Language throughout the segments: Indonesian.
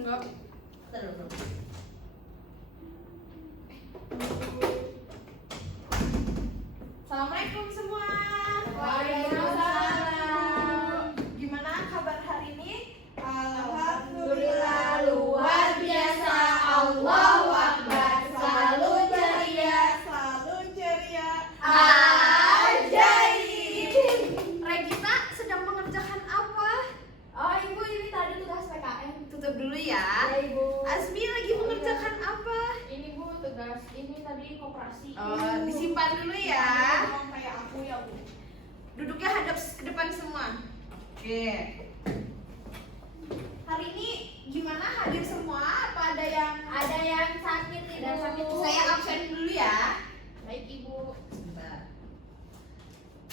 Enggak. Terus. Assalamualaikum semua. Waalaikumsalam. Gimana kabar hari ini? Alhamdulillah luar biasa. Allahu Akbar. Selalu ceria. Ajaib. Regina sedang mengerjakan apa? Oh ibu, ini tadi tugas PKM. Tutup dulu ya. Ya ibu. Asmi lagi mengerjakan apa? Ini bu, tugas ini tadi koperasi. Oh, disimpan dulu ya. Kayak aku ya bu. Duduknya hadap ke depan semua. Oke. Hari ini gimana, hadir semua? Apa ada yang sakit tidak sakit? Saya absen dulu ya. Baik ibu. Sebentar.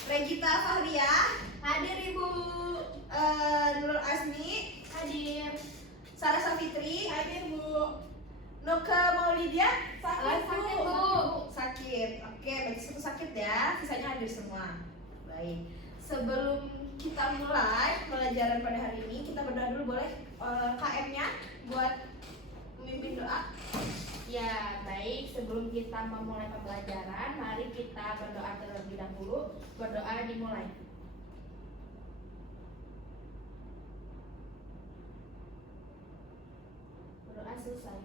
Regita Fahria, Hadir ibu. Nurul Asmi, Hadir. Sarah Safitri, Hadir bu. Noke Maulidia, Sakit bu. sakit. Oke, berarti satu sakit ya. Sisanya hadir semua. Baik. Sebelum kita mulai pelajaran pada hari ini, kita berdoa dulu boleh? KM-nya buat memimpin doa. Ya, baik. Sebelum kita memulai pembelajaran, mari kita berdoa terlebih dahulu. Berdoa dimulai. Berdoa selesai.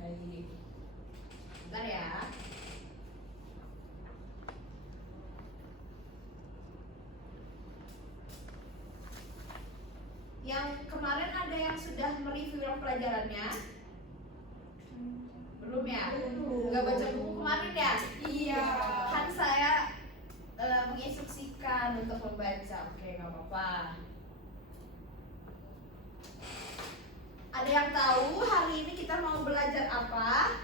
Baik. Bentar ya. Yang kemarin ada yang sudah mereview pelajarannya? Belum ya? Nggak baca buku kemarin ya? Iya. Kan saya menginstruksikan untuk membaca. Oke, nggak apa-apa. Ada yang tahu hari ini kita mau belajar apa?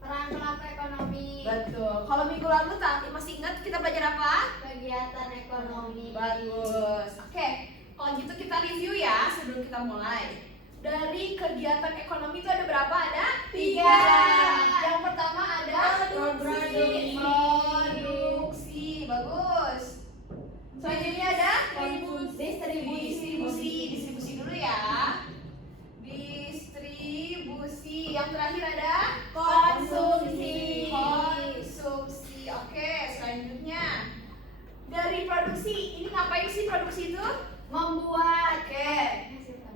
Peran pelaku ekonomi. Betul. Kalau minggu lalu masih ingat kita belajar apa? Kegiatan ekonomi. Bagus. Oke, kalau gitu kita review ya sebelum kita mulai. Dari kegiatan ekonomi itu ada berapa? Ada 3. Yang pertama ada Produksi. Produksi. Bagus. Selanjutnya ada Distribusi. Distribusi dulu ya. Distribusi. Yang terakhir ada Konsumsi. Konsumsi. Oke, selanjutnya dari produksi. Ini ngapain sih produksi itu? Membuat. Oke.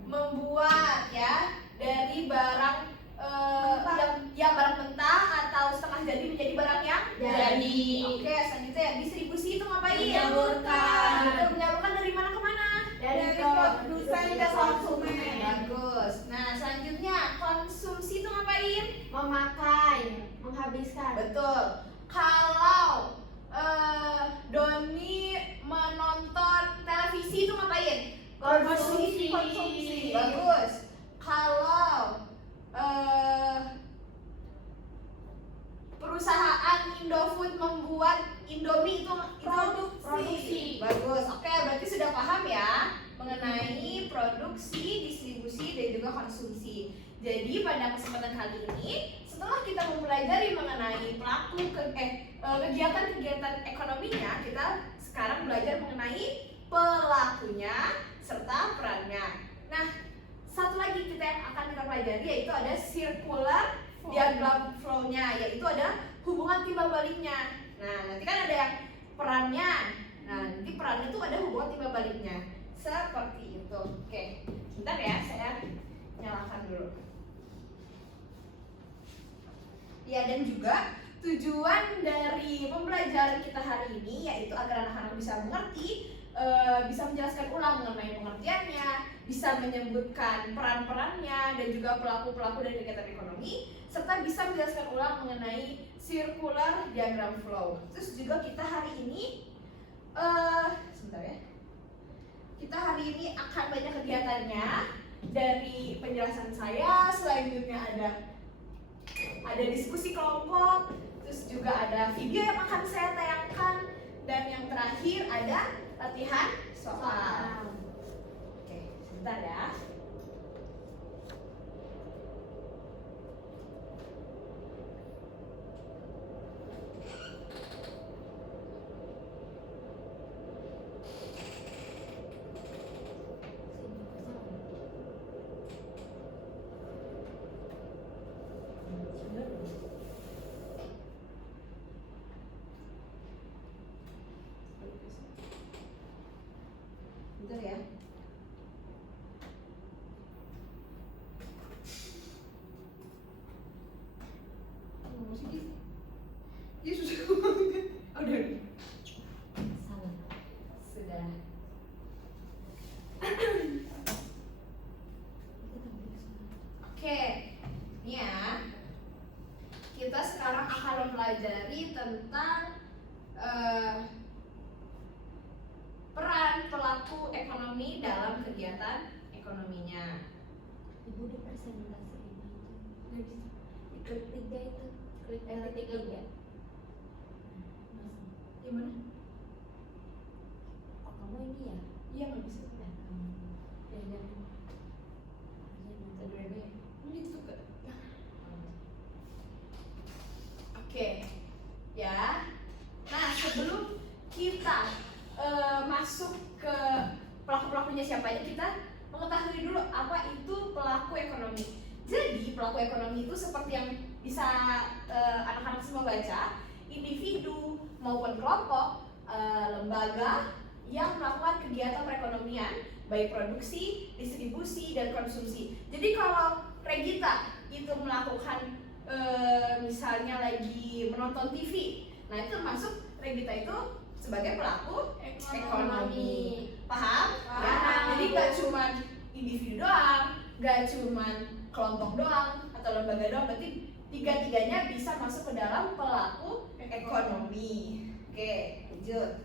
Membuat ya dari barang yang barang mentah atau setengah jadi menjadi barang yang Jadi. Oke, selanjutnya distribusi itu ngapain? Menyalurkan. Betul, menyalurkan dari mana ke mana? Dari produsen ke konsumen. Bagus. Nah, selanjutnya konsumsi itu ngapain? Memakai, menghabiskan. Betul. Kalau Doni menonton televisi itu ngapain? Konsumsi. Bagus. Kalau perusahaan Indofood membuat Indomie itu Produksi. Bagus. Oke, berarti sudah paham ya mengenai produksi, distribusi dan juga konsumsi. Jadi pada kesempatan kali ini setelah kita mempelajari mengenai kegiatan-kegiatan ekonominya, kita sekarang belajar mengenai pelakunya serta perannya. Nah, satu lagi kita yang akan kita pelajari yaitu ada circular diagram flow-nya, yaitu ada hubungan timbal baliknya. Nah, nanti kan ada yang perannya. Nah, nanti perannya itu ada hubungan timbal baliknya. Seperti itu. Oke, bentar ya, saya nyalakan dulu. Ya, dan juga tujuan dari pembelajaran kita hari ini yaitu agar anak-anak bisa mengerti, bisa menjelaskan ulang mengenai pengertiannya, bisa menyebutkan peran-perannya dan juga pelaku-pelaku dari kegiatan ekonomi, serta bisa menjelaskan ulang mengenai circular diagram flow. Terus juga kita hari ini, sebentar ya, kita hari ini akan banyak kegiatannya. Dari penjelasan saya, selanjutnya ada diskusi kelompok, terus juga ada video yang akan saya tayangkan, dan yang terakhir ada latihan soal. Oke, sebentar ya. Bentar ya. Masih gitu. Ya susah banget. Udah. Salah. Sudah. Oke, ini ya. Kita sekarang akan mempelajari tentang peran pelaku ekonomi dalam kegiatan ekonominya. Ibu di presentasi ini Nggak bisa. klik 3 itu, klik titik 3. Gimana? Oh, kamu ini ya? Iya nggak bisa. Ini juga. Oke, ya. Nah, sebelum kita masuk ke pelaku-pelakunya siapa aja, kita mengetahui dulu apa itu pelaku ekonomi. Jadi, pelaku ekonomi itu seperti yang bisa anak-anak semua baca, individu maupun kelompok, lembaga yang melakukan kegiatan perekonomian, baik produksi, distribusi, dan konsumsi. Jadi kalau Regita itu melakukan misalnya lagi menonton TV, nah itu termasuk Regita itu sebagai pelaku ekonomi. Paham? Paham. Ya, jadi gak cuman individu doang, gak cuman kelompok doang atau lembaga doang, berarti tiga-tiganya bisa masuk ke dalam pelaku ekonomi. Oke, lanjut.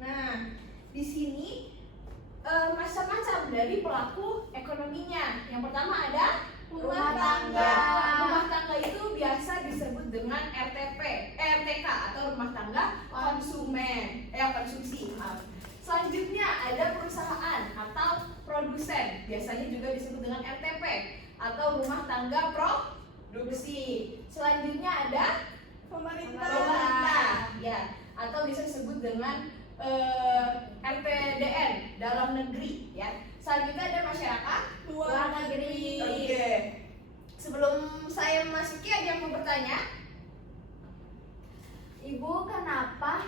Nah, di sini macam-macam dari pelaku ekonominya. Yang pertama ada Rumah tangga. Rumah tangga itu biasa disebut dengan RTK atau rumah tangga konsumsi. Maaf. Selanjutnya ada perusahaan atau produsen, biasanya juga disebut dengan RTP atau rumah tangga produksi. Selanjutnya ada pemerintah, ya, atau bisa disebut dengan RPDN dalam negeri, ya. Selanjutnya ada masyarakat Luar negeri. Oke. Sebelum saya memasuki, ada yang mau bertanya? Ibu, kenapa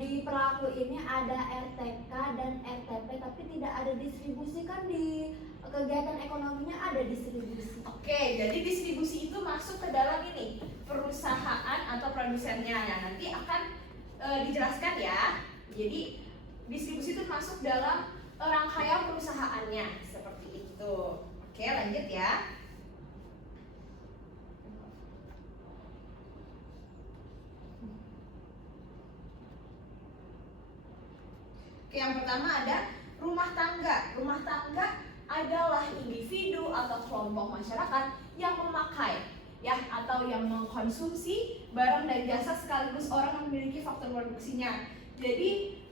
di pelaku ini ada RTK dan RTP tapi tidak ada distribusi? Kan di kegiatan ekonominya ada distribusi. Oke, jadi distribusi itu masuk ke dalam ini perusahaan atau produsennya. Ya, nanti akan dijelaskan ya. Jadi distribusi itu masuk dalam rangkaian perusahaannya seperti itu. Oke, lanjut ya. Oke, yang pertama ada rumah tangga. Rumah tangga adalah individu atau kelompok masyarakat yang memakai, ya, atau yang mengkonsumsi barang dan jasa sekaligus orang yang memiliki faktor produksinya. Jadi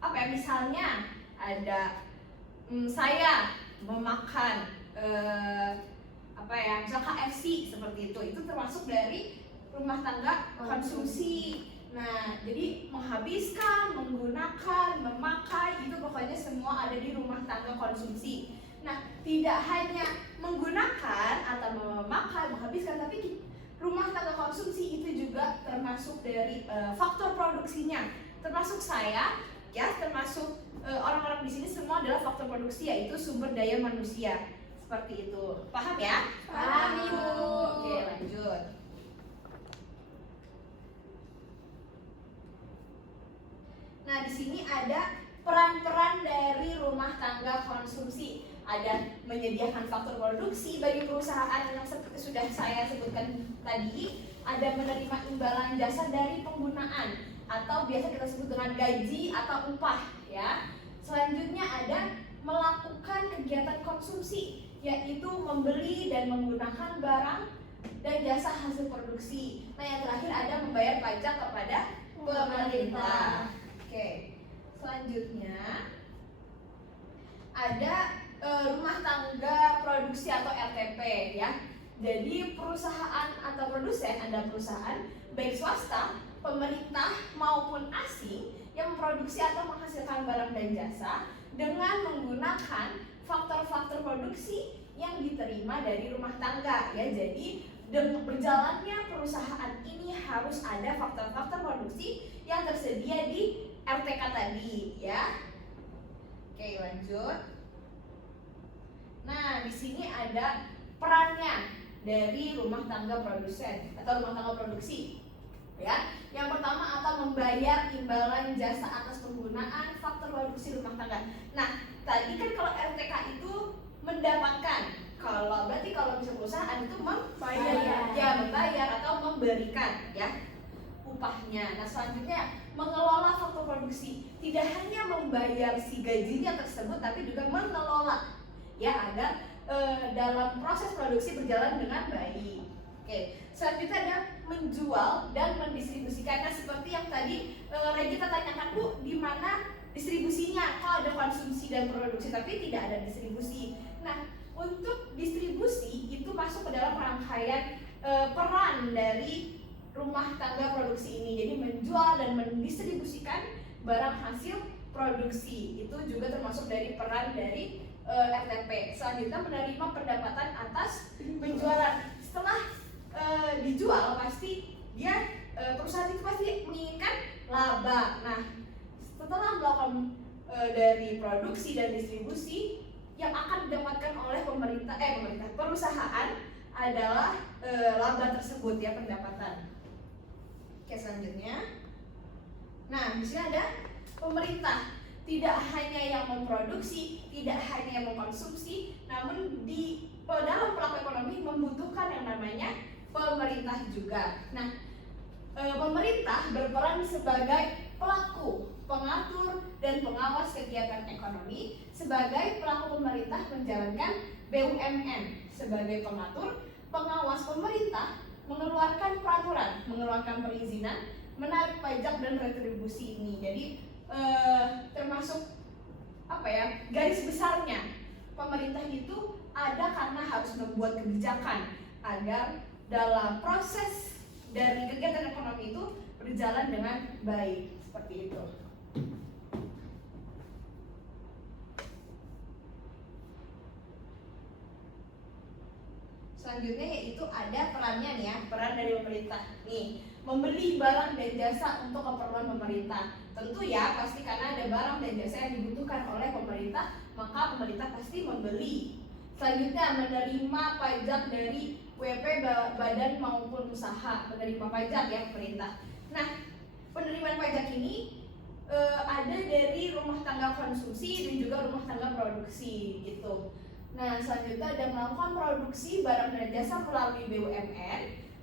apa ya, misalnya ada saya memakan apa ya, misal KFC seperti itu termasuk dari rumah tangga konsumsi. Nah, jadi menghabiskan, menggunakan, memakai, itu pokoknya semua ada di rumah tangga konsumsi. Nah, tidak hanya menggunakan atau memakai, menghabiskan, tapi rumah tangga konsumsi itu juga termasuk dari faktor produksinya. Termasuk saya, ya, termasuk orang-orang di sini semua adalah faktor produksi, yaitu sumber daya manusia. Seperti itu. Paham ya? Paham, Ibu. Oke, lanjut. Nah, di sini ada peran-peran dari rumah tangga konsumsi. Ada menyediakan faktor produksi bagi perusahaan yang seperti sudah saya sebutkan tadi. Ada menerima imbalan jasa dari penggunaan atau biasa kita sebut dengan gaji atau upah, ya. Selanjutnya ada melakukan kegiatan konsumsi, yaitu membeli dan menggunakan barang dan jasa hasil produksi. Nah, yang terakhir ada membayar pajak kepada pemerintah. Oke, selanjutnya ada rumah tangga produksi atau RTP, ya. Jadi perusahaan atau produsen, ada perusahaan baik swasta, pemerintah maupun asing yang memproduksi atau menghasilkan barang dan jasa dengan menggunakan faktor-faktor produksi yang diterima dari rumah tangga, ya. Jadi dengan berjalannya perusahaan ini harus ada faktor-faktor produksi yang tersedia di RTP ya. Oke, lanjut. Nah, di sini ada perannya dari rumah tangga produsen atau rumah tangga produksi. Ya, yang pertama akan membayar imbalan jasa atas penggunaan faktor produksi rumah tangga. Nah, tadi kan kalau RTK itu mendapatkan, berarti kalau bisa perusahaan itu membayar atau memberikan ya upahnya. Nah, selanjutnya mengelola faktor produksi, tidak hanya membayar si gajinya tersebut, tapi juga mengelola ya agar dalam proses produksi berjalan dengan baik. Oke, selanjutnya ada menjual dan mendistribusikan. Nah, seperti yang tadi Regita tanyakan, Bu, di mana distribusinya? Kalau ada konsumsi dan produksi tapi tidak ada distribusi. Nah, untuk distribusi itu masuk ke dalam rangkaian peran dari rumah tangga produksi ini. Jadi menjual dan mendistribusikan barang hasil produksi itu juga termasuk dari peran dari RTP. Selanjutnya menerima pendapatan atas penjualan. Setelah dijual pasti dia perusahaan itu pasti menginginkan laba. Nah, setelah melakukan dari produksi dan distribusi, yang akan didapatkan oleh perusahaan adalah laba tersebut ya, pendapatan. Oke, selanjutnya. Nah, di sini ada pemerintah. Tidak hanya yang memproduksi, tidak hanya yang mengkonsumsi, namun di dalam pelaku ekonomi membutuhkan yang namanya pemerintah juga. Nah, pemerintah berperan sebagai pelaku, pengatur, dan pengawas kegiatan ekonomi. Sebagai pelaku, pemerintah menjalankan BUMN. Sebagai pengatur, pengawas, pemerintah mengeluarkan peraturan, mengeluarkan perizinan, menarik pajak dan retribusi ini. Jadi termasuk garis besarnya pemerintah itu ada karena harus membuat kebijakan agar dalam proses dari kegiatan ekonomi itu berjalan dengan baik, seperti itu. Selanjutnya yaitu ada perannya nih ya, peran dari pemerintah nih, membeli barang dan jasa untuk keperluan pemerintah. Tentu ya, pasti karena ada barang dan jasa yang dibutuhkan oleh pemerintah, maka pemerintah pasti membeli. Selanjutnya menerima pajak dari WP badan maupun usaha, menerima pajak ya pemerintah. Nah, penerimaan pajak ini ada dari rumah tangga konsumsi dan juga rumah tangga produksi gitu. Nah, selanjutnya ada melakukan produksi barang dan jasa melalui BUMN,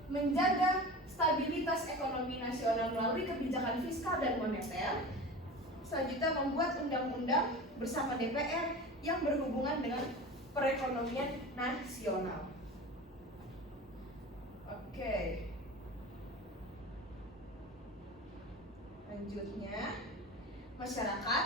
menjaga stabilitas ekonomi nasional melalui kebijakan fiskal dan moneter. Selanjutnya membuat undang-undang bersama DPR yang berhubungan dengan perekonomian nasional. Oke. Lanjutnya, masyarakat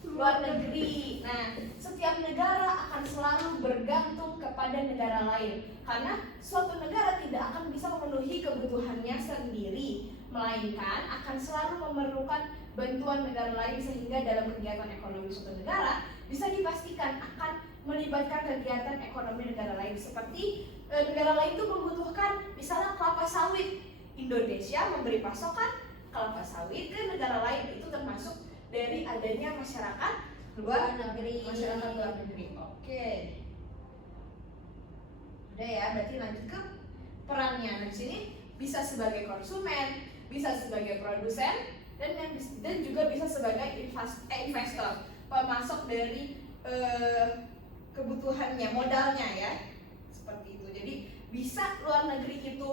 luar negeri. Nah, setiap negara akan selalu bergantung kepada negara lain karena suatu negara tidak akan bisa memenuhi kebutuhannya sendiri, melainkan akan selalu memerlukan bantuan negara lain, sehingga dalam kegiatan ekonomi suatu negara bisa dipastikan akan melibatkan kegiatan ekonomi negara lain. Seperti negara lain itu membutuhkan misalnya kelapa sawit, Indonesia memberi pasokan kelapa sawit ke negara lain, itu termasuk dari adanya masyarakat luar negeri. Masyarakat luar negeri. Oke. Udah ya, berarti lanjut ke perannya. Nah, di sini bisa sebagai konsumen, bisa sebagai produsen, dan juga bisa sebagai investor, pemasok dari kebutuhannya, modalnya ya. Seperti itu. Jadi bisa luar negeri itu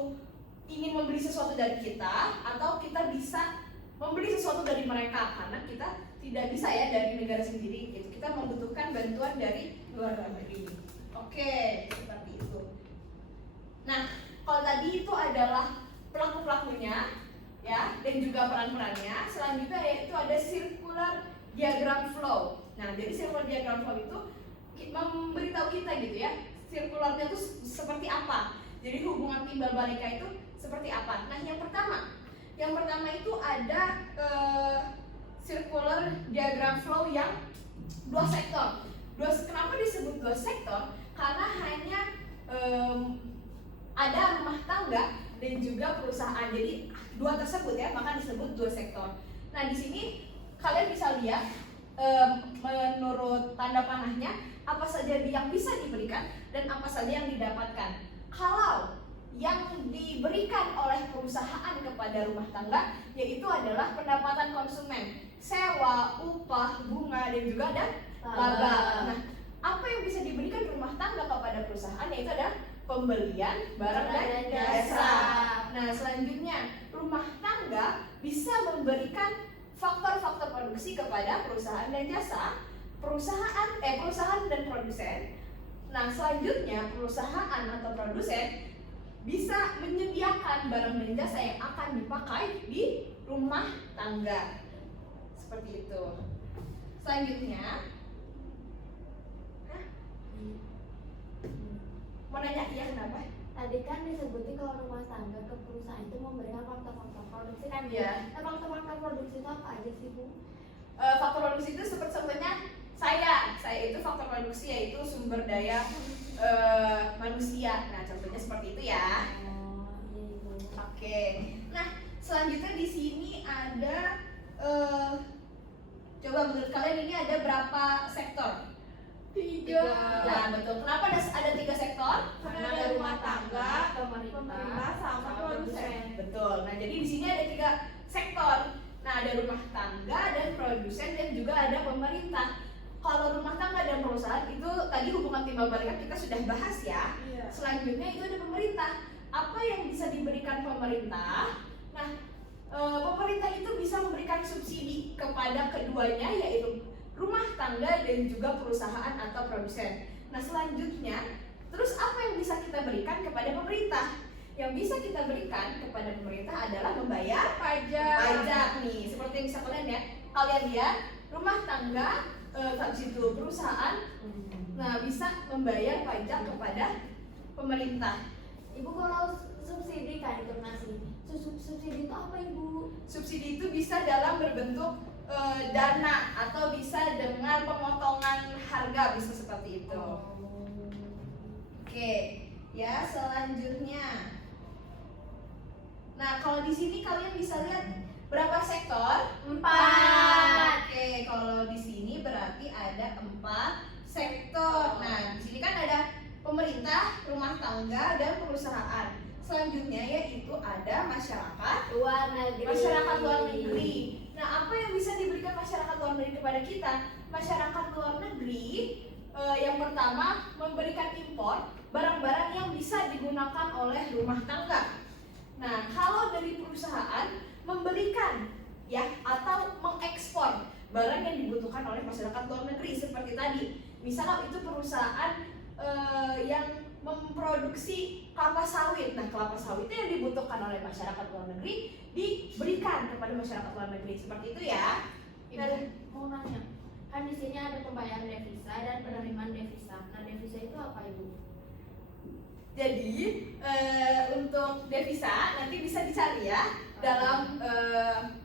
ingin membeli sesuatu dari kita, atau kita bisa membeli sesuatu dari mereka, karena kita tidak bisa ya dari negara sendiri gitu. Kita membutuhkan bantuan dari luar negeri. Oke, seperti itu. Nah, kalau tadi itu adalah pelaku-pelakunya ya, dan juga peran-perannya. Selanjutnya yaitu ada circular diagram flow. Nah, jadi circular diagram flow itu memberitahu kita gitu ya, sirkularnya itu seperti apa. Jadi hubungan timbal baliknya itu seperti apa. Nah, yang pertama itu ada circular diagram flow yang dua sektor. Kenapa disebut dua sektor? Karena hanya ada rumah tangga dan juga perusahaan. Jadi dua tersebut ya, maka disebut dua sektor. Nah, di sini kalian bisa lihat menurut tanda panahnya apa saja yang bisa diberikan dan apa saja yang didapatkan. Kalau yang diberikan oleh perusahaan kepada rumah tangga yaitu adalah pendapatan konsumen, sewa, upah, bunga, dan juga ada laba. Nah, apa yang bisa diberikan rumah tangga kepada perusahaan yaitu ada pembelian barang dan jasa. Nah, selanjutnya rumah tangga bisa memberikan faktor-faktor produksi kepada perusahaan dan jasa, perusahaan dan produsen. Nah, selanjutnya perusahaan atau produsen bisa menyediakan barang dan jasa yang akan dipakai di rumah tangga. Seperti itu. Selanjutnya, mau nanya iya kenapa? Tadi kan disebutin kalau rumah tangga ke perusahaan itu memberikan faktor-faktor produksi kan? Iya. Faktor-faktor produksi itu apa aja sih, Bu? Faktor produksi itu seperti saya itu faktor produksi yaitu sumber daya manusia. Nah, contohnya seperti itu ya. Oh, iya Ibu. Oke. Nah, selanjutnya di sini ada coba menurut kalian ini ada berapa sektor? 3. Nah, betul. Kenapa ada 3 sektor? Karena ada rumah tangga, pemerintah, sama produsen. Betul. Nah, jadi di sini ada 3 sektor. Nah, ada rumah tangga dan produsen dan juga ada pemerintah. Kalau rumah tangga dan perusahaan itu tadi hubungan timbal balik kita sudah bahas ya. Iya. Selanjutnya itu ada pemerintah. Apa yang bisa diberikan pemerintah? Nah, pemerintah itu bisa memberikan subsidi kepada keduanya yaitu rumah tangga dan juga perusahaan atau produsen. Nah, selanjutnya, terus apa yang bisa kita berikan kepada pemerintah? Yang bisa kita berikan kepada pemerintah adalah membayar pajak nih. Seperti yang bisa kalian ya. Kalian lihat rumah tangga, habis itu perusahaan, nah bisa membayar pajak kepada pemerintah. Ibu kalau subsidi kan itu nasi. Subsidi itu apa Ibu? Subsidi itu bisa dalam berbentuk dana atau bisa dengan pemotongan harga, bisa seperti itu. Oke, ya selanjutnya. Nah, kalau di sini kalian bisa lihat berapa sektor? 4. Oke, kalau di sini berarti ada 4 sektor. Nah, di sini kan ada pemerintah, rumah tangga, dan perusahaan. Selanjutnya yaitu ada masyarakat Luar negeri. Masyarakat luar negeri. Nah, apa yang bisa diberikan masyarakat luar negeri kepada kita? Masyarakat luar negeri yang pertama memberikan impor barang-barang yang bisa digunakan oleh rumah tangga. Nah, kalau dari perusahaan memberikan ya atau mengekspor barang yang dibutuhkan oleh masyarakat luar negeri seperti tadi. Misalnya itu perusahaan yang memproduksi kelapa sawit. Nah, kelapa sawit yang dibutuhkan oleh masyarakat luar negeri diberikan kepada masyarakat luar negeri. Seperti itu ya. Dan mau nanya, kan di sini ada pembayaran devisa dan penerimaan devisa. Nah, devisa itu apa Ibu? Jadi untuk devisa nanti bisa dicari ya dalam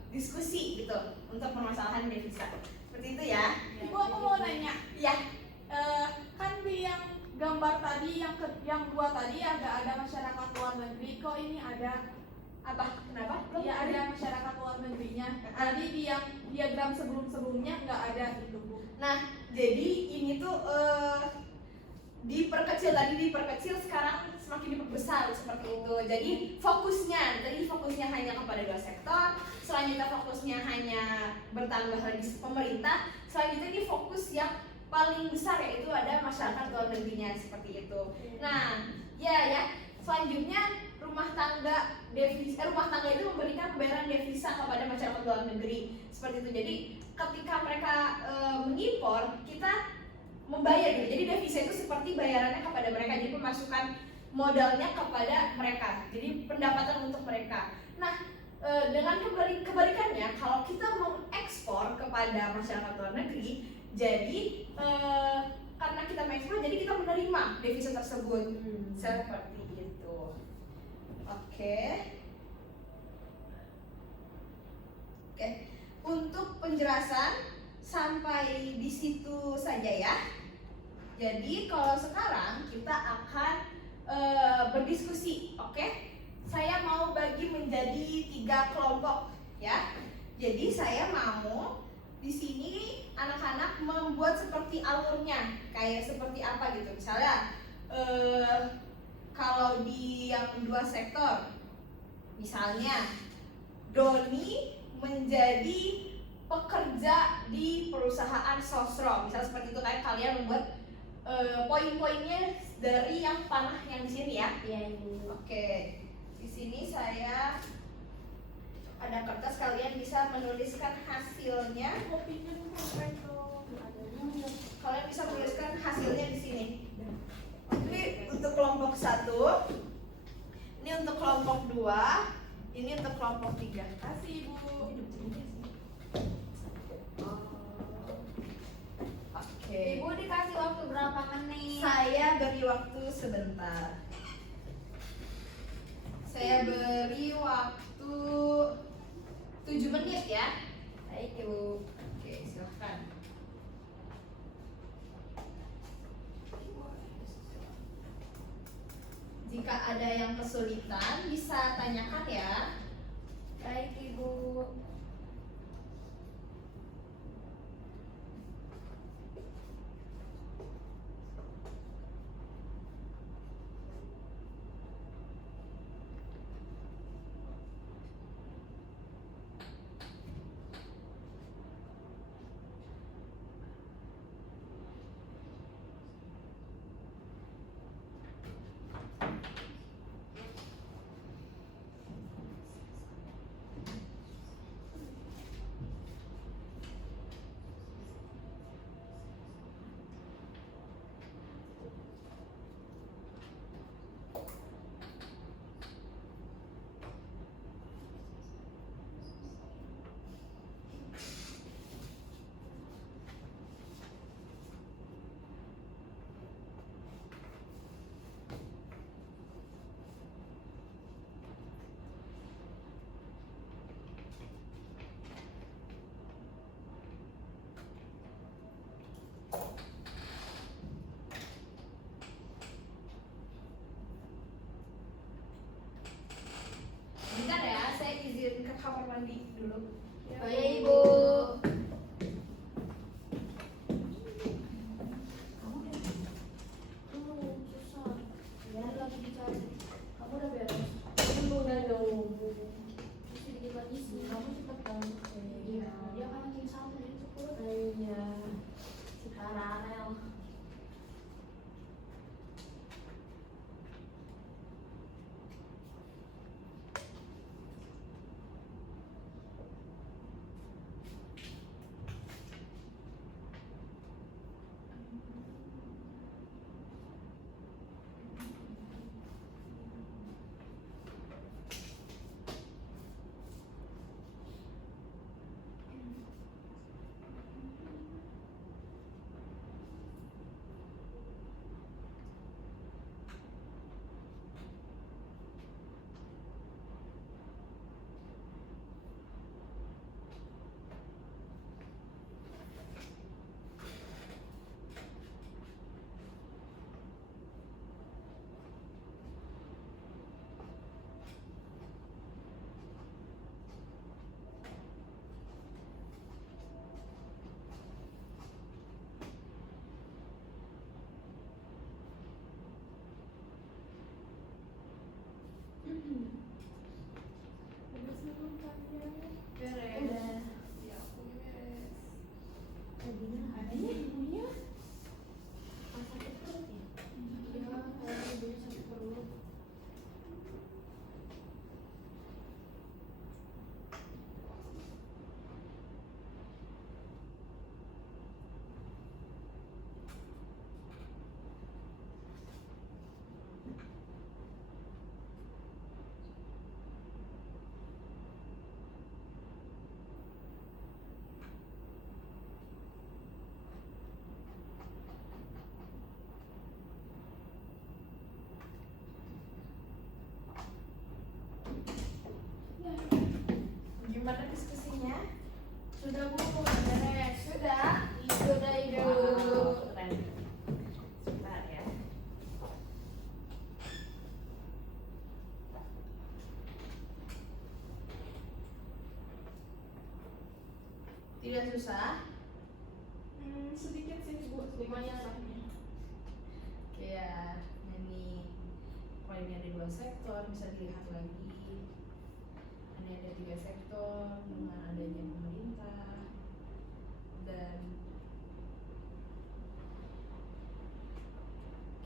diskusi gitu untuk permasalahan devisa. Seperti itu ya. Ibu, aku mau nanya. Ya. Kan di yang gambar tadi, yang 2 tadi ada masyarakat luar negeri. Kok ini ada Apa? Kenapa? Iya, ada masyarakat luar negerinya. Tadi di yang diagram sebelumnya nggak ada itu Bu. Nah, jadi ini tuh diperkecil sekarang semakin diperbesar seperti itu. Jadi fokusnya hanya kepada 2 sektor. Selanjutnya fokusnya hanya bertambah lagi pemerintah. Selanjutnya ini fokus yang paling besar yaitu ada masyarakat luar negerinya seperti itu. Nah, ya. Selanjutnya rumah tangga itu memberikan pembayaran devisa kepada masyarakat luar negeri seperti itu. Jadi ketika mereka mengimpor, kita membayar gitu. Jadi devisa itu seperti bayarannya kepada mereka. Jadi pemasukan modalnya kepada mereka. Jadi pendapatan untuk mereka. Nah, dengan kebalikannya, kalau kita mengekspor kepada masyarakat luar negeri, jadi karena kita mengekspor, jadi kita menerima devisa tersebut. Seperti itu. Oke. Untuk penjelasan sampai di situ saja ya. Jadi kalau sekarang kita akan berdiskusi, oke? Saya mau bagi menjadi 3 kelompok ya. Jadi saya mau di sini anak-anak membuat seperti alurnya, kayak seperti apa gitu. Misalnya kalau di yang 2 sektor, misalnya Doni menjadi pekerja di perusahaan sosro, misal seperti itu, kayak kalian membuat poin-poinnya dari yang panah yang di sini ya. Iya Ibu. Oke, di sini saya ada kertas, kalian bisa menuliskan hasilnya. Kalian bisa menuliskan hasilnya di sini. Ini untuk kelompok 1, ini untuk kelompok 2, ini untuk kelompok 3. Kasih Ibu. Oke. Ibu dikasih waktu berapa menit? Saya beri waktu sebentar. Saya beri waktu 7 menit ya. Baik Ibu. Oke, silahkan. Jika ada yang kesulitan bisa tanyakan ya. Baik Ibu. Bentar ya, saya izin ke kamar mandi dulu. Baik Ibu. Kamu udah susah. Ya lagi dicari. Kamu udah beres? Udah dong. Sedikit lagi sih. Kamu cepet banget. Iya. Dia kan makin sama dari cepet. Iya. Si Kararel. Beres. Udah. Ya, aku beres. Tadinya ada ya ibunya. Pas sakit perut ya? Iya, kalau ibunya sakit perut. Gimana diskusinya? Sudah Bu, beres. Sudah? Sudah Ibu. Wow, keren. Sebentar ya. Tidak susah? Sedikit sih Bu, Lumayan lah. Kayak ini kalau ini ada 2 sektor bisa dilihat lagi. Ini ada 3 sektor dengan adanya pemerintah dan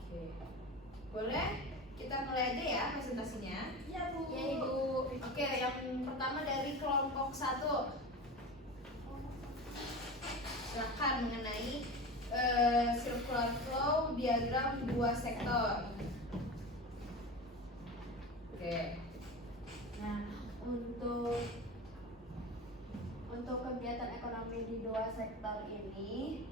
oke. Boleh kita mulai aja ya presentasinya. Iya Bu. Ya Ibu. Oke, yang pertama dari kelompok 1. Silakan mengenai circular flow diagram 2 sektor. Oke. Nah, untuk kegiatan ekonomi di 2 sektor ini,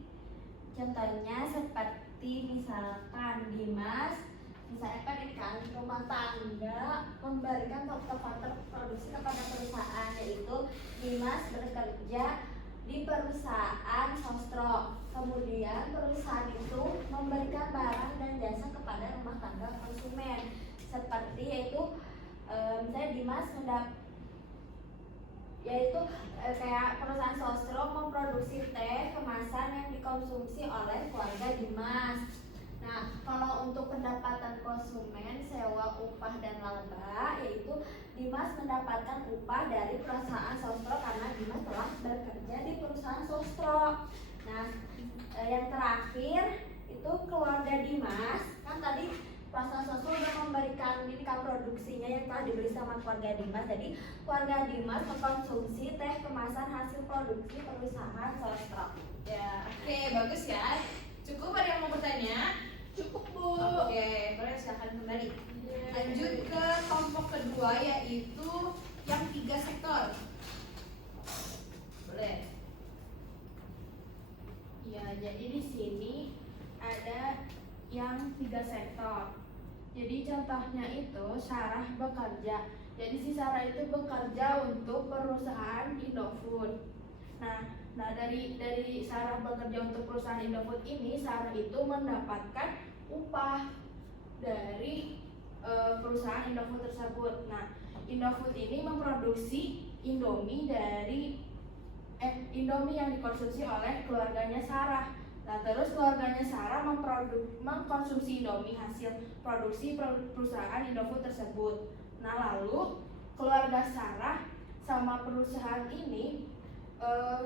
contohnya seperti misalkan Dimas, misalkan ini kan rumah tangga memberikan faktor-faktor produksi kepada perusahaan, yaitu Dimas bekerja di perusahaan sostro. Kemudian perusahaan itu memberikan barang dan jasa kepada rumah tangga konsumen, seperti yaitu misalnya Dimas kayak perusahaan sostro memproduksi teh kemasan yang dikonsumsi oleh keluarga Dimas. Nah, kalau untuk pendapatan konsumen, sewa, upah, dan laba, yaitu Dimas mendapatkan upah dari perusahaan sostro karena Dimas telah bekerja di perusahaan sostro. Nah, yang terakhir itu keluarga Dimas, kan tadi perusahaan sostro sudah memberikan produksinya yang telah dibeli sama keluarga Dimas. Jadi keluarga Dimas mengkonsumsi teh kemasan hasil produksi perusahaan sostro. Ya, oke, bagus ya. Cukup, ada yang mau bertanya? Cukup Bu. Oke, boleh silakan kembali. Lanjut ke kelompok kedua yaitu yang 3 sektor. Boleh. Ya, jadi di sini ada yang 3 sektor. Jadi contohnya itu Sarah bekerja. Jadi si Sarah itu bekerja untuk perusahaan Indofood. Nah dari Sarah bekerja untuk perusahaan Indofood ini, Sarah itu mendapatkan upah dari perusahaan Indofood tersebut. Nah, Indofood ini memproduksi Indomie Indomie yang dikonsumsi oleh keluarganya Sarah. Nah, terus keluarganya Sarah mengkonsumsi Indomie hasil produksi perusahaan Indofood tersebut. Nah, lalu keluarga Sarah sama perusahaan ini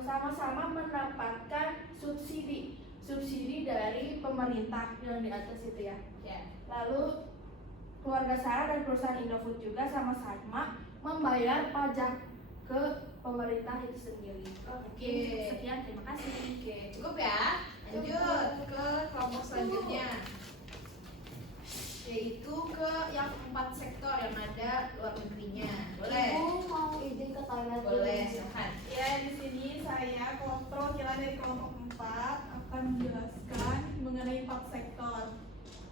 sama-sama mendapatkan subsidi dari pemerintah yang di atas itu ya. Lalu keluarga Sarah dan perusahaan Indofood juga sama-sama membayar pajak ke pemerintah itu sendiri. Oke. Sekian, terima kasih. Oke, cukup ya. Lanjut ke kelompok selanjutnya, yaitu ke yang 4 sektor yang ada luar negerinya. Boleh. Ibu mau izin ke toilet dulu. Boleh, silakan. Ya, di sini saya perwakilan dari kelompok 4 akan menjelaskan mengenai 4 sektor.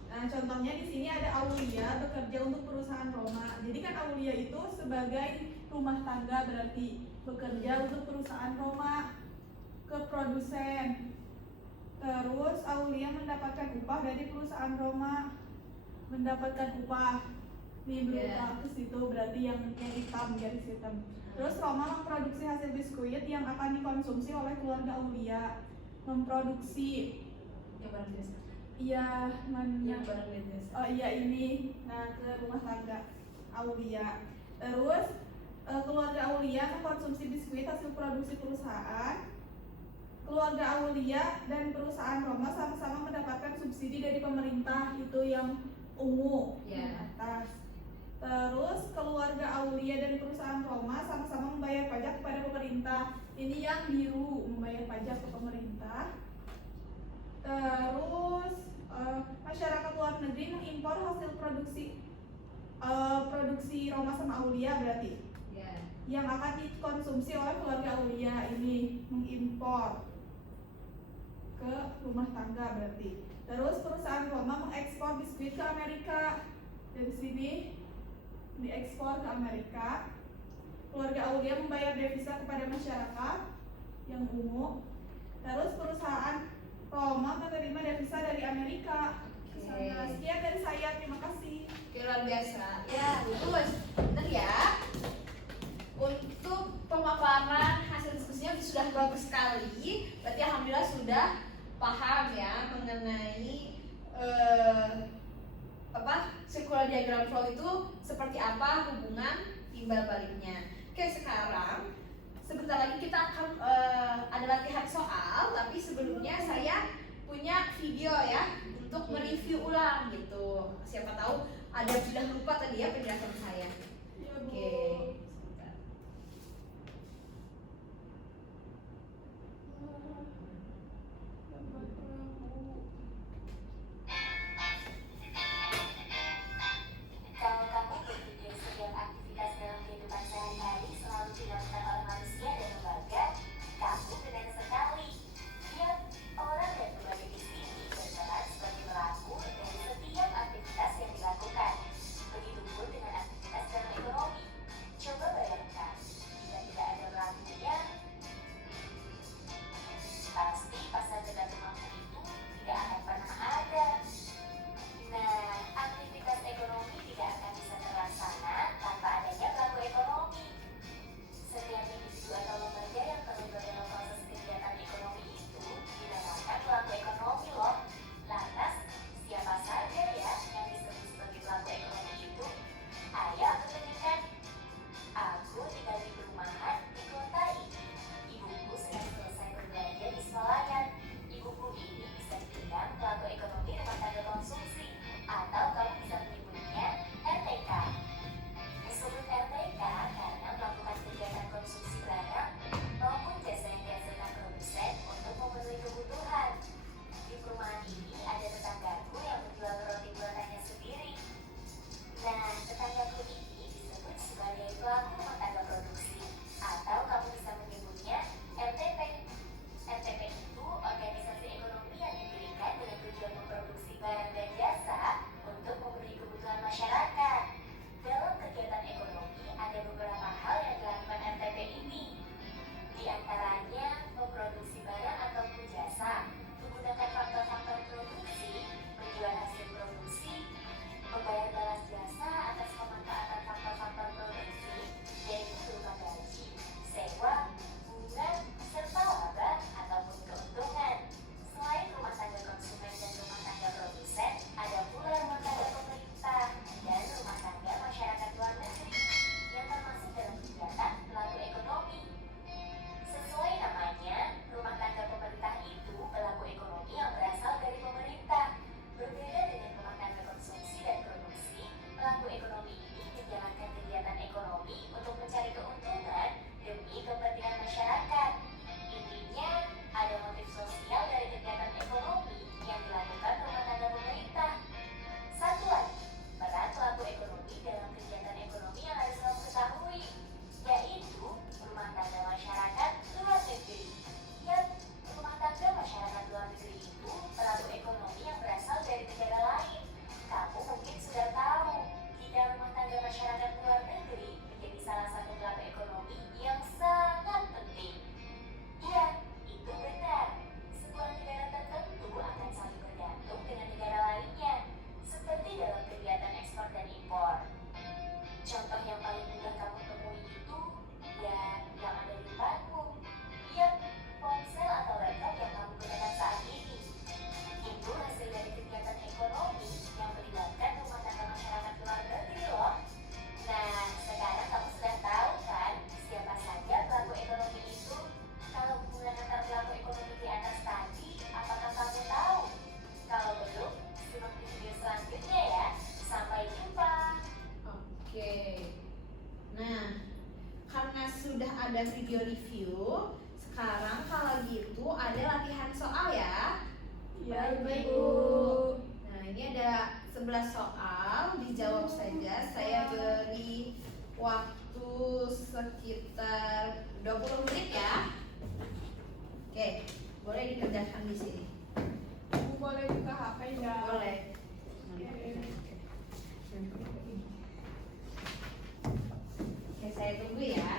Nah, contohnya di sini ada Aulia bekerja untuk perusahaan Roma. Jadi kan Aulia itu sebagai rumah tangga, berarti bekerja untuk perusahaan Roma ke produsen. Terus Aulia mendapatkan upah dari perusahaan Roma, mendapatkan upah. Nih belum ke situ, berarti yang hitam, garis hitam. Terus Roma memproduksi hasil biskuit yang akan dikonsumsi oleh keluarga Aulia. Memproduksi Yang barang biasa. iya mana? Yang barang biasa. Oh iya ini. Nah, ke rumah tangga Aulia. Terus keluarga Aulia mengkonsumsi biskuit hasil produksi perusahaan. Keluarga Aulia dan perusahaan Roma sama-sama mendapatkan subsidi dari pemerintah, itu yang ungu yang atas. Terus keluarga Aulia dan perusahaan Roma sama-sama membayar pajak kepada pemerintah. Ini yang biru, membayar pajak ke pemerintah. Terus masyarakat luar negeri mengimpor hasil produksi Roma sama Aulia berarti. Yang akan dikonsumsi oleh keluarga Aulia ini mengimpor ke rumah tangga berarti. Terus perusahaan Roma mengekspor biskuit ke Amerika. Dari sini diekspor ke Amerika. Keluarga Aulia membayar devisa kepada masyarakat yang ungu. Terus perusahaan Roma menerima devisa dari Amerika. Sekian dari saya, terima kasih. Oke, luar biasa. Ya, bagus. Benar ya. Untuk pemaparan hasil diskusinya sudah bagus sekali. Berarti alhamdulillah sudah sudah paham ya mengenai circular diagram flow itu seperti apa hubungan timbal baliknya. Oke, sekarang sebentar lagi kita akan ada latihan soal, tapi sebelumnya saya punya video ya untuk mereview ulang gitu. Siapa tahu ada yang sudah lupa tadi ya penjelasan saya. Iya, Bu. Oke, sebentar. Kalau kamu berpikir setiap aktivitas dalam kehidupan sehari-hari selalu dilakukan oleh manusia dan lembaga, kamu benar sekali. Lihat, orang dan lembaga di sini berperan sebagai pelaku dari setiap aktivitas yang dilakukan. Begitupun dengan aktivitas dalam ekonomi. Coba bayangkan, jika tidak ada pelakunya, pasti pasar tergantung mampu itu tidak akan pernah ada. Nah, aktivitas ekonomi tidak akan bisa terlaksana tanpa adanya pelaku ekonomi. Setiap individu atau lembaga yang terlibat dalam proses kegiatan ekonomi itu dinamakan pelaku ekonomi loh. Lantas, siapa saja ya yang disebut sebagai pelaku ekonomi itu? Ayo aku tunjukkan. Aku tinggal di perumahan di kota ini. Ibuku sedang selesai berbelanja di sekolahan. Ibuku ini bisa dibilang pelaku ekonomi rumah tangga konsumsi, atau kamu bisa menyebutnya RTK. Disebut RTK karena melakukan kegiatan konsumsi barang maupun jasa yang dihasilkan produsen untuk memenuhi kebutuhan. Di perumahan ini ada tetanggaku yang menjual roti buatannya sendiri. Nah, tetanggaku ini disebut sebagai pelaku rumah tangga produksi, atau kamu bisa menyebutnya RTP. RTP itu organisasi ekonomi yang didirikan dengan tujuan memproduksi barang dan jasa untuk memenuhi kebutuhan masyarakat. Dalam kegiatan ekonomi ada beberapa hal yang dilakukan RTP ini. Di antaranya memproduksi barang ataupun jasa, menggunakan faktor-faktor produksi, menjual hasil produksi, membayar balas jasa atas pemanfaatan faktor-faktor produksi, yaitu berupa gaji, sewa, bunga, serta laba ataupun keuntungan. Selain rumah tangga konsumen dan rumah tangga produsen, ada pula rumah tangga pemerintah dan rumah tangga masyarakat luar negeri yang termasuk dalam kegiatan pelaku ekonomi. Sesuai namanya, rumah tangga pemerintah itu pelaku ekonomi yang berasal dari pemerintah. Berbeda dengan rumah tangga konsumsi dan produksi, pelaku ekonomi ini menjalankan kegiatan ekonomi untuk mencari keuntungan demi kepentingan masyarakat. Intinya, ada motif sosial dari kegiatan ekonomi yang dilakukan rumah tangga pemerintah. Satu lagi, peran pelaku ekonomi dalam kegiatan ekonomi yang harus kamu ketahui, yaitu rumah tangga masyarakat luar negeri. Yap, rumah tangga masyarakat luar negeri itu pelaku ekonomi yang berasal dari negara lain. Kamu mungkin sudah tahu, jika rumah tangga masyarakat luar negeri menjadi salah satu pelaku ekonomi yang sangat penting. Iya, itu benar. Sebuah negara tertentu akan saling bergantung dengan negara lainnya, seperti dalam kegiatan ekspor dan impor. Contoh yang paling mudah kamu temui itu, ya, yang ada di depanmu. Yap, ponsel atau laptop yang kamu gunakan saat ini. Itu hasil dari kegiatan ekonomi yang melibatkan rumah tangga masyarakat luar negeri loh. Nah, sekarang kamu sudah tahu kan siapa saja pelaku ekonomi itu? Kalau hubungan antar pelaku ekonomi di atas tadi, apakah kamu tahu? Kalau belum, simak di video selanjutnya ya. Sampai jumpa. Oke. Nah, karena sudah ada video review, sekarang kalau gitu ada latihan soal ya. Iya, Baik, Bu. Nah, ini ada 11 soal, dijawab saja. Saya beri waktu sekitar 20 menit ya. Oke, boleh dikerjakan di sini. Bu boleh buka HP nggak? Boleh. Oke, saya tunggu ya.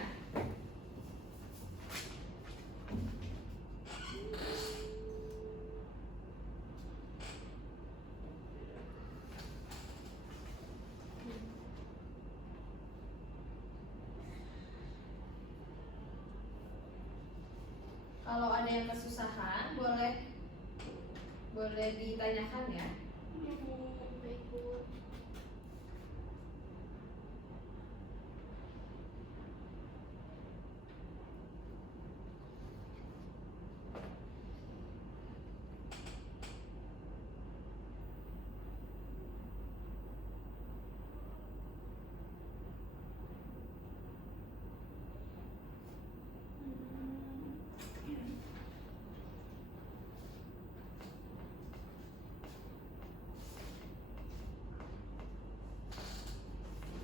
Kalau ada yang kesusahan, boleh ditanyakan ya. Baik, Bu.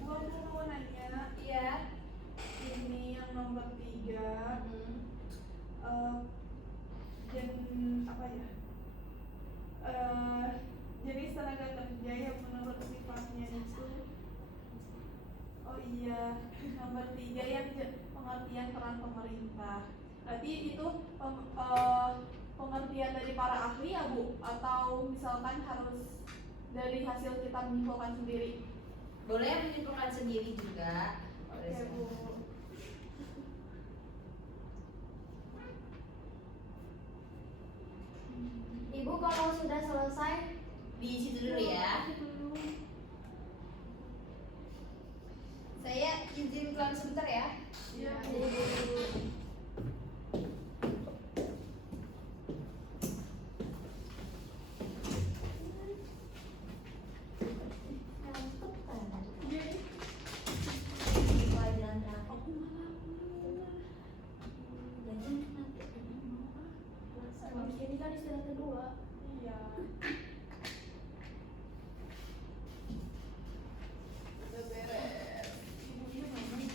Bu, aku mau nanya, Iya. ini yang nomor 3, apa ya? Jenis tenaga kerja yang menurut sifatnya itu, oh iya, nomor 3 yang pengertian peran pemerintah. Berarti itu pengertian dari para ahli ya Bu? Atau misalkan harus dari hasil kita menyimpulkan sendiri? Boleh menyimpulkan sendiri juga. Oke Bu. Ibu kalau sudah selesai Di situ dulu ya. Saya izin keluar sebentar ya. Iya Bu. pelajaran terakhir. Aku malah. Jadi nanti Ini kan istilah kedua. Iya. Udah beres. Ibunya mana ya?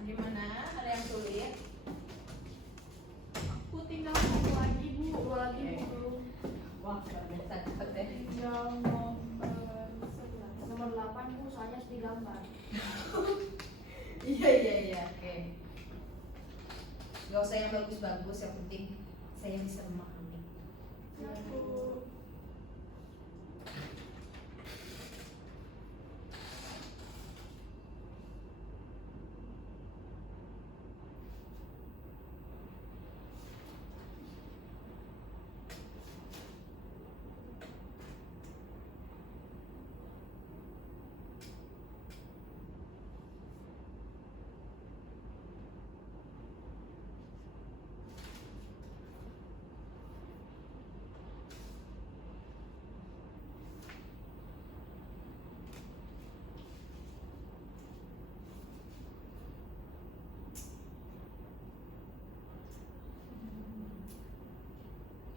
Gimana? Ada yang sulit? Aku tinggal satu lagi Bu. Dua lagi, Oke. Bu. Wah, luar biasa cepet deh. Tinggal nomor 11. Nomor 8, Bu, soalnya harus digambar. Iya, oke. Gak usah yang bagus-bagus, yang penting saya bisa memahami. Ya Bu.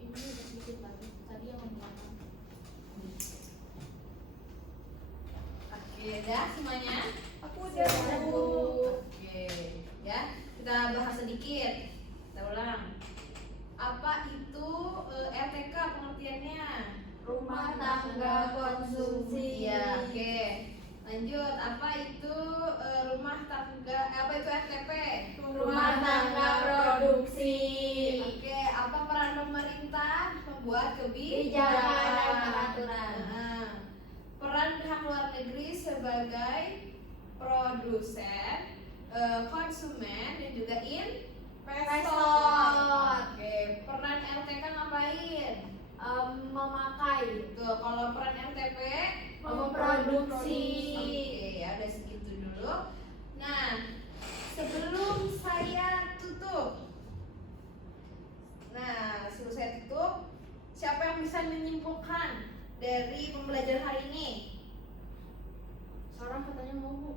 Ini udah sedikit lagi. Tadi yang ngomong apa? Oke, udah semuanya? Aku Udah, udah Bu. Oke, ya. Kita bahas sedikit. Kita ulang. Apa itu RTK pengertiannya? rumah tangga konsumsi. Iya, oke. Lanjut, apa itu rumah tangga? Apa itu RTP? Rumah tangga produksi. Oke, apa peran pemerintah membuat Kebijakan dan peraturan. Nah, peran pihak luar negeri sebagai produsen, konsumen dan juga Investor. Oke, peran RTK ngapain? Memakai. Tuh, kalau peran RTP Memproduksi. Oke, ya udah segitu dulu. Nah, sebelum saya tutup, siapa yang bisa menyimpulkan dari pembelajaran hari ini? Sarah katanya mau, Bu.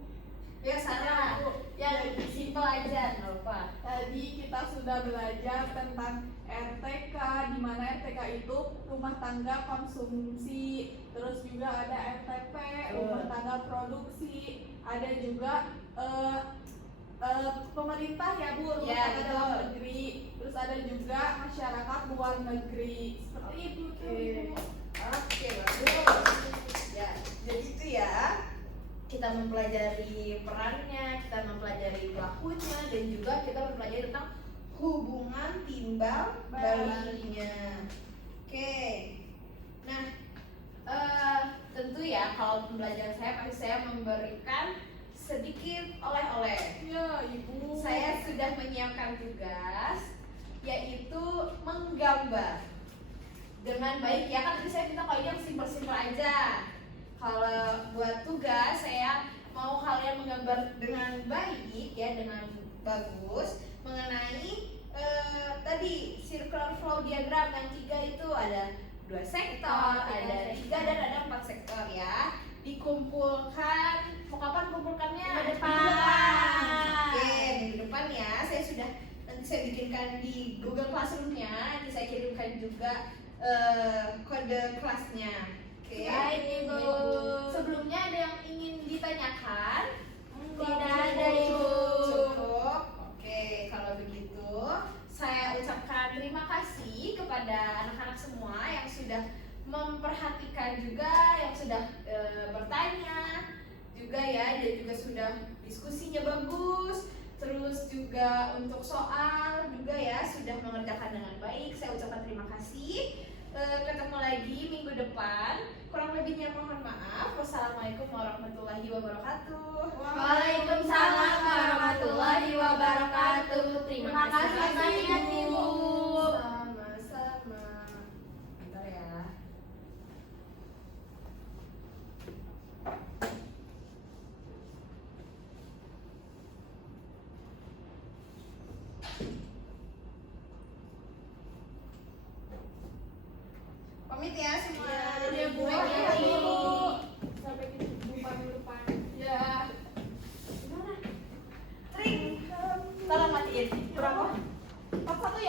Ya, Sarah. Yang simpel aja, nggak lupa. Tadi kita sudah belajar tentang RTK, di mana RTK itu rumah tangga konsumsi. juga ada RTP, rumah tangga produksi, ada juga pemerintah ya Bu, rumah Ya, tangga betul. dalam negeri, terus ada juga masyarakat luar negeri, seperti itu tuh Ibu. Oke, bagus. Ya, jadi itu ya. Kita mempelajari perannya, kita mempelajari pelakunya, dan juga kita mempelajari tentang hubungan timbal baliknya. Oke. Nah, tentu ya kalau pembelajaran saya pasti saya memberikan sedikit oleh-oleh. Ya Ibu. Saya sudah menyiapkan tugas, yaitu menggambar dengan baik ya. Kan tadi saya minta kalau yang simpel-simpel aja. Kalau buat tugas saya mau kalian menggambar dengan baik ya, dengan bagus mengenai tadi circular flow diagram yang 3 itu ada 2 sektor, ada 3 dan ada 4 sektor ya. Dikumpulkan, mau kapan kumpulkannya? Minggu depan. Oke, minggu depan ya. Saya sudah nanti saya bikinkan di Google Classroom-nya, nanti saya kirimkan juga kode kelasnya. Oke. Baik, Ibu. Sebelumnya ada yang ingin ditanyakan? Tidak ada, Ibu. Cukup. Oke, kalau begitu saya ucapkan terima kasih kepada anak-anak semua yang sudah memperhatikan juga, yang sudah bertanya juga ya, dan juga sudah diskusinya bagus. Terus juga untuk soal juga ya sudah mengerjakan dengan baik. Saya ucapkan terima kasih. Ketemu lagi minggu depan. Kurang lebihnya mohon maaf. Wassalamualaikum warahmatullahi wabarakatuh. Waalaikumsalam warahmatullahi wabarakatuh. Terima kasih banyak.